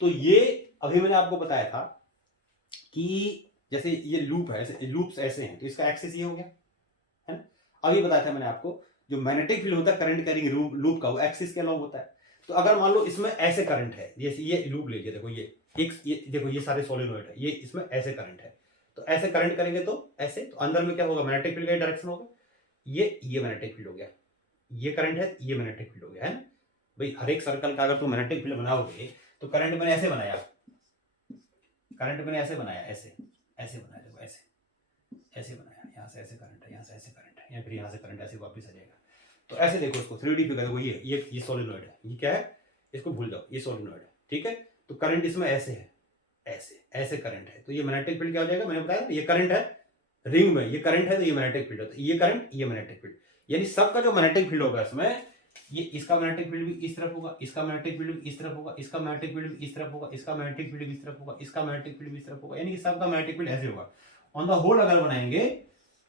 तो ये अभी मैंने आपको बताया था कि जैसे ये लूप है, ऐसे लूप्स ऐसे हैं, तो इसका एक्सिस ये हो गया, है ना। अभी बताया था मैंने आपको, जो मैग्नेटिक फील्ड होता है करंट कैरिंग लूप का, वो एक्सिस के अलाउ होता है। तो अगर मान लो इसमें ऐसे करंट है, ये लूप लीजिए, देखो ये देखो ये सारे सोलिनॉइड है, ये इसमें ऐसे करंट है, तो ऐसे करंट करेंगे तो ऐसे, तो अंदर में क्या होगा, मैग्नेटिक फील्ड का डायरेक्शन होगा, ये मैग्नेटिक फील्ड हो गया, ये करंट है, ये मैग्नेटिक फील्ड हो गया, है ना। भाई हर एक सर्कल का अगर तुम मैग्नेटिक फील्ड बनाओगे, तो करंट मैंने ऐसे बनाया, करंट मैंने ऐसे बनाया, ऐसे ऐसे बनाया, देखो ऐसे ऐसे बनाया, यहाँ से ऐसे करंट है, यहाँ से ऐसे करंट है, या फिर यहाँ से करंट ऐसे वापस आ जाएगा। तो ऐसे देखो इसको 3D फिगर, देखो ये सोलिनॉइड है, ये क्या है, इसको भूल जाओ, ये सोलिनॉइड है, ठीक है। तो करंट इसमें ऐसे है, ऐसे ऐसे करंट है, तो ये मैग्नेटिक फील्ड क्या हो जाएगा, मैंने बताया ये करंट है रिंग में, ये करंट है, तो ये मैग्नेटिक फील्ड है, तो ये करंट, ये मैग्नेटिक फील्ड, यानी सबका जो मैग्नेटिक फील्ड होगा इसमें, ये इसका मैग्नेटिक फील्ड भी इस तरफ होगा, इसका मैग्नेटिक फील्ड भी इस तरफ होगा, इसका मैग्नेटिक फील्ड भी इस तरफ होगा, इसका मैग्नेटिक फील्ड भी इस तरफ होगा, इसका मैग्नेटिक फील्ड भी इस तरफ होगा, यानी कि सबका मैग्नेटिक फील्ड ऐसे होगा। ऑन द होल अगर बनाएंगे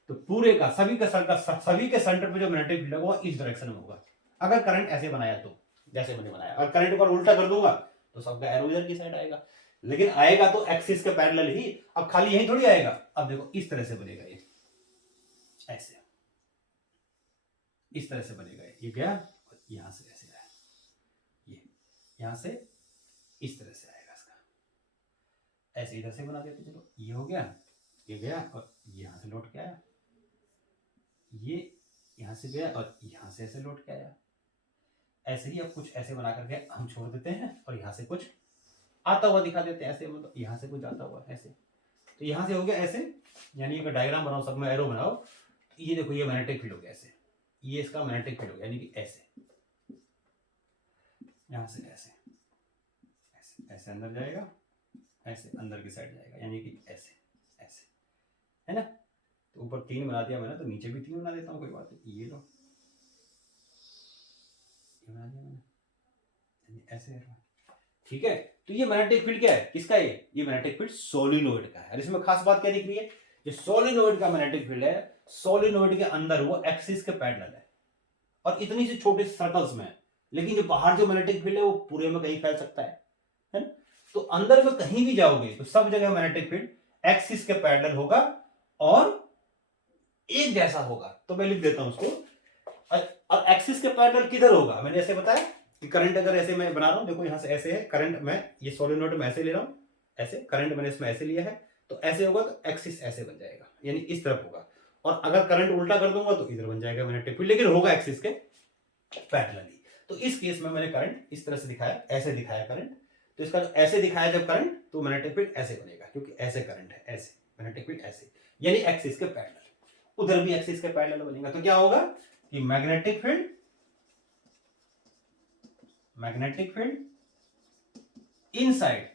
तो पूरे का सभी के सेंटर पे जो मैग्नेटिक फील्ड होगा इस डायरेक्शन में होगा, अगर करंट ऐसे बनाया तो, जैसे मैंने बनाया। और करंट को उल्टा कर दूंगा तो सबका एरो इधर की साइड आएगा, लेकिन आएगा तो एक्सिस के पैरेलल ही। अब खाली यही थोड़ी आएगा, अब देखो इस तरह से बनेगा, ये ऐसे इस तरह से बनेगा, ये गया यहां से ऐसे आया, ये यहां से इस तरह से आएगा, इसका ऐसे इधर से बना देते, चलो ये हो गया, ये गया और यहां से लौट के आया, ये यहां से गया और यहां से ऐसे लौट के आया। ऐसे ही अब कुछ ऐसे बना करके हम छोड़ देते हैं, और यहां से कुछ आता हुआ दिखा देते हैं, ऐसे मतलब यहां से कुछ आता हुआ ऐसे, तो यहां से हो गया ऐसे, यानी अगर डायग्राम बनाओ, सब में एरो बनाओ, तो ये देखो ये मैग्नेटिक फील्ड हो गया ऐसे, ये इसका मैग्नेटिक फील्ड हो गया, यानी कि ऐसे, यहां से ऐसे ऐसे ऐसे अंदर जाएगा, ऐसे अंदर की साइड जाएगा, यानी कि ऐसे ऐसे, है ना। तो ऊपर 3 बना दिया मैंने, तो नीचे भी 3 बना देता हूँ, कोई बात नहीं, ये लो, ये बना दिया मैंने, ऐसे है, ठीक है। तो ये मैग्नेटिक फील्ड क्या है, किसका है, ये मैग्नेटिक फील्ड सोलिनॉइड का है। और इसमें खास बात क्या दिख रही है, जो सोलिनॉइड का मैग्नेटिक फील्ड है, सोलिनॉइड के अंदर वो एक्सिस के पैरेलल है, और इतनी सी छोटे सर्कल्स में, लेकिन जो बाहर जो मैग्नेटिक फील्ड है वो पूरे में कहीं फैल सकता है ना। तो अंदर में कहीं भी जाओगे तो सब जगह मैग्नेटिक फील्ड एक्सिस के पैरेलल होगा और एक जैसा होगा। तो मैं लिख देता हूं उसको, और एक्सिस के पैरेलल किधर होगा, मैंने ऐसे बताया कि करंट अगर ऐसे मैं बना रहा हूं, देखो यहां से ऐसे है करंट, मैं ये सोलिनॉइड में ऐसे ले रहा हूं, ऐसे करंट मैंने इसमें ऐसे लिया है, तो ऐसे होगा, तो एक्सिस ऐसे बन जाएगा, यानी इस तरफ होगा। और अगर करंट उल्टा कर दूंगा तो इधर बन जाएगा मैग्नेटिक फील्ड, लेकिन होगा एक्सिस के पैरेलल। तो इस केस में मैंने करंट इस तरह से दिखाया, ऐसे दिखाया करंट, तो इसका ऐसे दिखाया जब करंट, तो मैग्नेटिक फील्ड ऐसे बनेगा, क्योंकि ऐसे करंट है, ऐसे मैग्नेटिक फील्ड ऐसे, यानी एक्सिस के पैरेलल। उधर भी एक्सिस के पैरेलल बनेगा, तो क्या होगा कि magnetic field inside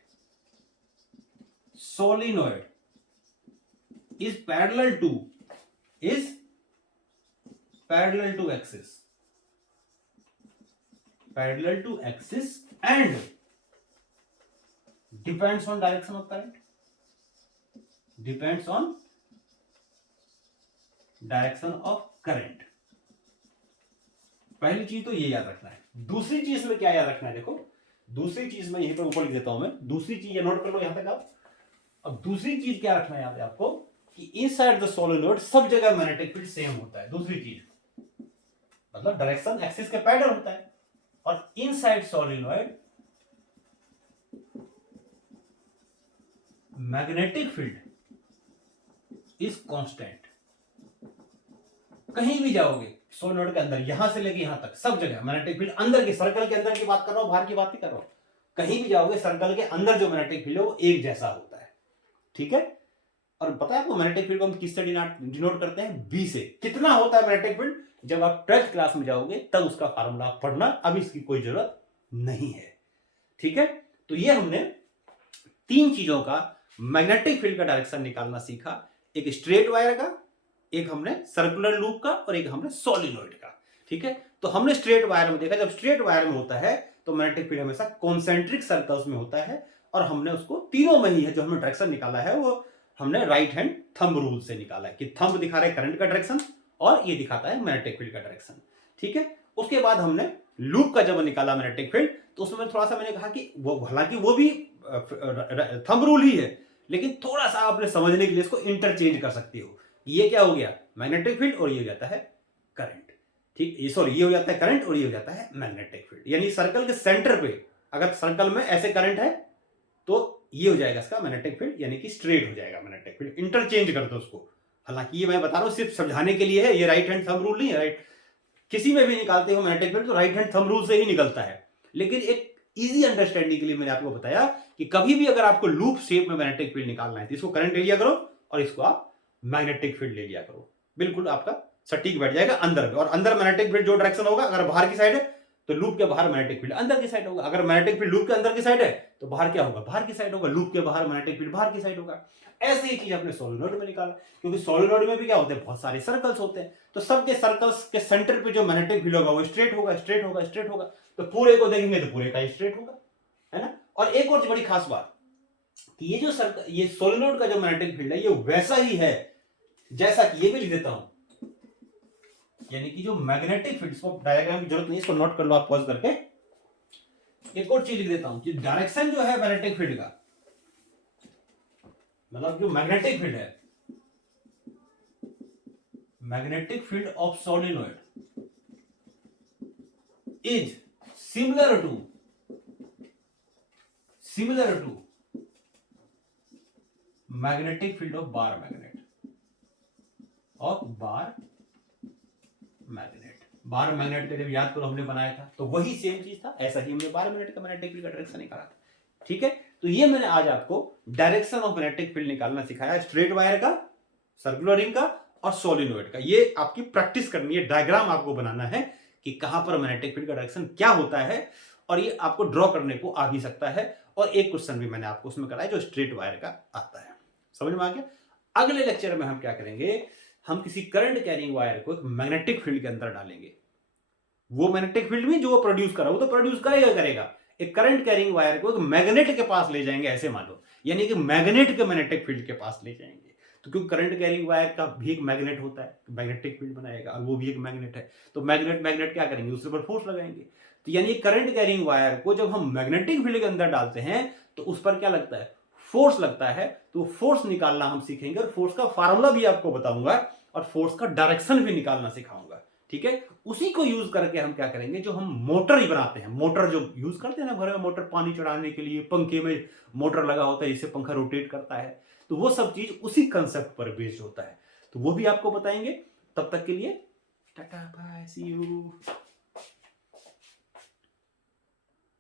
solenoid is parallel to axis and depends on direction of current, पहली चीज तो ये याद रखना है। दूसरी चीज में क्या याद रखना है, देखो दूसरी चीज में यहीं पर ऊपर लिख देता हूं मैं, दूसरी चीज ये नोट कर लो यहां तक आप। अब दूसरी चीज क्या रखना है याद है आपको कि इनसाइड द सोलिनॉइड सब जगह मैग्नेटिक फील्ड सेम होता है। दूसरी चीज मतलब डायरेक्शन एक्सिस के पैरेलल होता है। और inside solenoid magnetic field is constant. कहीं भी जाओगे सोलेनोइड के अंदर, यहां से लेके यहां तक सब जगह मैग्नेटिक फील्ड, अंदर के सर्कल के अंदर की बात कर रहा हूं, बाहर की बात नहीं कर रहा हूं, कहीं भी जाओगे सर्कल के अंदर जो मैग्नेटिक फील्ड है वो एक जैसा होता है। ठीक है। और पता है आपको मैग्नेटिक फील्ड को हम किससे डिनोट करते हैं? बी से। कितना होता है मैग्नेटिक फील्ड? जब आप 12th क्लास में जाओगे तब उसका फार्मूला पढ़ना, अभी इसकी कोई जरूरत नहीं है। ठीक है। तो ये हमने 3 चीजों का मैग्नेटिक फील्ड का डायरेक्शन निकालना सीखा। एक स्ट्रेट वायर का, एक हमने सर्कुलर लूप का, और एक हमने सोलिनॉइड का। ठीक है। तो हमने स्ट्रेट वायर में देखा, जब स्ट्रेट वायर में होता है तो मैग्नेटिक फील्ड हमेशा कॉन्सेंट्रिक सर्कल्स में होता है, और हमने उसको तीनों में ही है जो हमने डायरेक्शन निकाला है वो हमने राइट हैंड थंब रूल से निकाला है, कि थंब दिखा रहा है करंट का डायरेक्शन और ये दिखाता है मैग्नेटिक फील्ड का डायरेक्शन। ठीक है। उसके बाद हमने लूप का जब निकाला मैग्नेटिक फील्ड, तो उसमें थोड़ा सा मैंने कहा कि वो हालांकि वो भी थंब रूल ही है, लेकिन थोड़ा सा आपने समझने के लिए इसको इंटरचेंज कर सकती हो। ये क्या हो गया? मैग्नेटिक फील्ड, और ये हो जाता है करंट। ठीक, ये सॉरी, ये हो जाता है करंट और ये हो जाता है मैग्नेटिक फील्ड। यानी सर्कल के सेंटर पे अगर सर्कल में ऐसे करंट है तो ये हो जाएगा इसका मैग्नेटिक फील्ड, यानी कि स्ट्रेट हो जाएगा मैग्नेटिक फील्ड। इंटरचेंज कर दो उसको। हालांकि ये मैं बता रहा हूं सिर्फ समझाने के लिए है, ये राइट हैंड थंब रूल नहीं है। राइट, किसी में भी निकालते हो मैग्नेटिक फील्ड तो राइट हैंड थंब रूल से ही निकलता है, लेकिन एक इजी अंडरस्टैंडिंग के लिए मैंने आपको बताया कि कभी भी अगर आपको लूप शेप में मैग्नेटिक फील्ड निकालना है तो इसको करंट ले लिया करो और इसको आप मैग्नेटिक फील्ड ले लिया करो, बिल्कुल आपका सटीक बैठ जाएगा अंदर में। और अंदर मैग्नेटिक फील्ड जो डायरेक्शन होगा, अगर बाहर की साइड है तो लूप के बाहर मैग्नेटिक फील्ड अंदर की साइड होगा, अगर मैग्नेटिक फील्ड लूप के अंदर की साइड है तो बाहर क्या होगा? बाहर की साइड होगा। लूप के बाहर मैग्नेटिक फील्ड बाहर की साइड होगा। ऐसे ही चीज अपने सोलेनोइड में निकाला, क्योंकि सोलेनोइड में भी क्या होते हैं? बहुत सारे सर्कल्स होते हैं, तो सबके सर्कल्स के सेंटर पे जो मैग्नेटिक फील्ड होगा वो स्ट्रेट होगा, स्ट्रेट होगा, स्ट्रेट होगा। तो पूरे को देखेंगे तो पूरे का स्ट्रेट होगा, है ना। और एक और बड़ी खास बात कि ये जो ये सोलेनोइड का जो मैग्नेटिक फील्ड है ये वैसा ही है जैसा कि ये भी लिख देता हूं, यानी कि जो मैग्नेटिक फील्ड, इसको डायग्राम की जरूरत नहीं, इसको नोट कर लो आप पॉज करके। एक और चीज लिख देता हूं कि डायरेक्शन जो है मैग्नेटिक फील्ड का, मतलब जो मैग्नेटिक फील्ड है, magnetic field of solenoid is similar to magnetic field of bar magnet, bar magnet का जब याद करो हमने बनाया था तो वही सेम चीज था, ऐसा ही हमने बार मैग्नेट का मैग्नेटिक फील्ड का डायरेक्शन निकाला था। ठीक है। तो ये मैंने आज आपको डायरेक्शन ऑफ मैग्नेटिक फील्ड निकालना सिखाया, स्ट्रेट वायर का, सर्कुलर रिंग का और सोलेनोइड का। ये आपकी प्रैक्टिस करनी है, डायग्राम आपको बनाना है कि कहां पर मैग्नेटिक फील्ड का डायरेक्शन क्या होता है, और ये आपको ड्रॉ करने को आ भी सकता है। और एक क्वेश्चन भी मैंने आपको उसमें कराया जो स्ट्रेट वायर का आता है। समझ में आ गया? अगले लेक्चर में हम क्या करेंगे, हम किसी करंट कैरिंग वायर को एक मैग्नेटिक फील्ड के अंदर डालेंगे। वो मैग्नेटिक फील्ड में जो वो प्रोड्यूस कर रहा है वो तो प्रोड्यूस करेगा। एक करंट कैरिंग वायर को एक मैग्नेट के पास ले जाएंगे, ऐसे मान लो, यानी कि मैग्नेट के मैग्नेटिक फील्ड के पास ले जाएंगे। तो क्योंकि करंट कैरिंग वायर का भी एक मैग्नेट होता है, मैग्नेटिक फील्ड बनाएगा, और वो भी एक मैग्नेट है, तो मैग्नेट क्या करेंगे? उसके ऊपर फोर्स लगाएंगे। तो यानी करंट कैरिंग वायर को जब हम मैग्नेटिक फील्ड के अंदर डालते हैं तो उस पर क्या लगता है? फोर्स लगता है। तो फोर्स निकालना हम सीखेंगे, और फोर्स का फार्मूला भी आपको बताऊंगा, और फोर्स का डायरेक्शन भी निकालना सिखाऊंगा। ठीक है। उसी को यूज करके हम क्या करेंगे, जो हम मोटर ही बनाते हैं, मोटर जो यूज करते हैं ना घर में, मोटर पानी चढ़ाने के लिए, पंखे में मोटर लगा होता है जिससे पंखा रोटेट करता है, तो वो सब चीज उसी कंसेप्ट पर बेस्ड होता है। तो वो भी आपको बताएंगे। तब तक के लिए टाटा बाय, सी यू।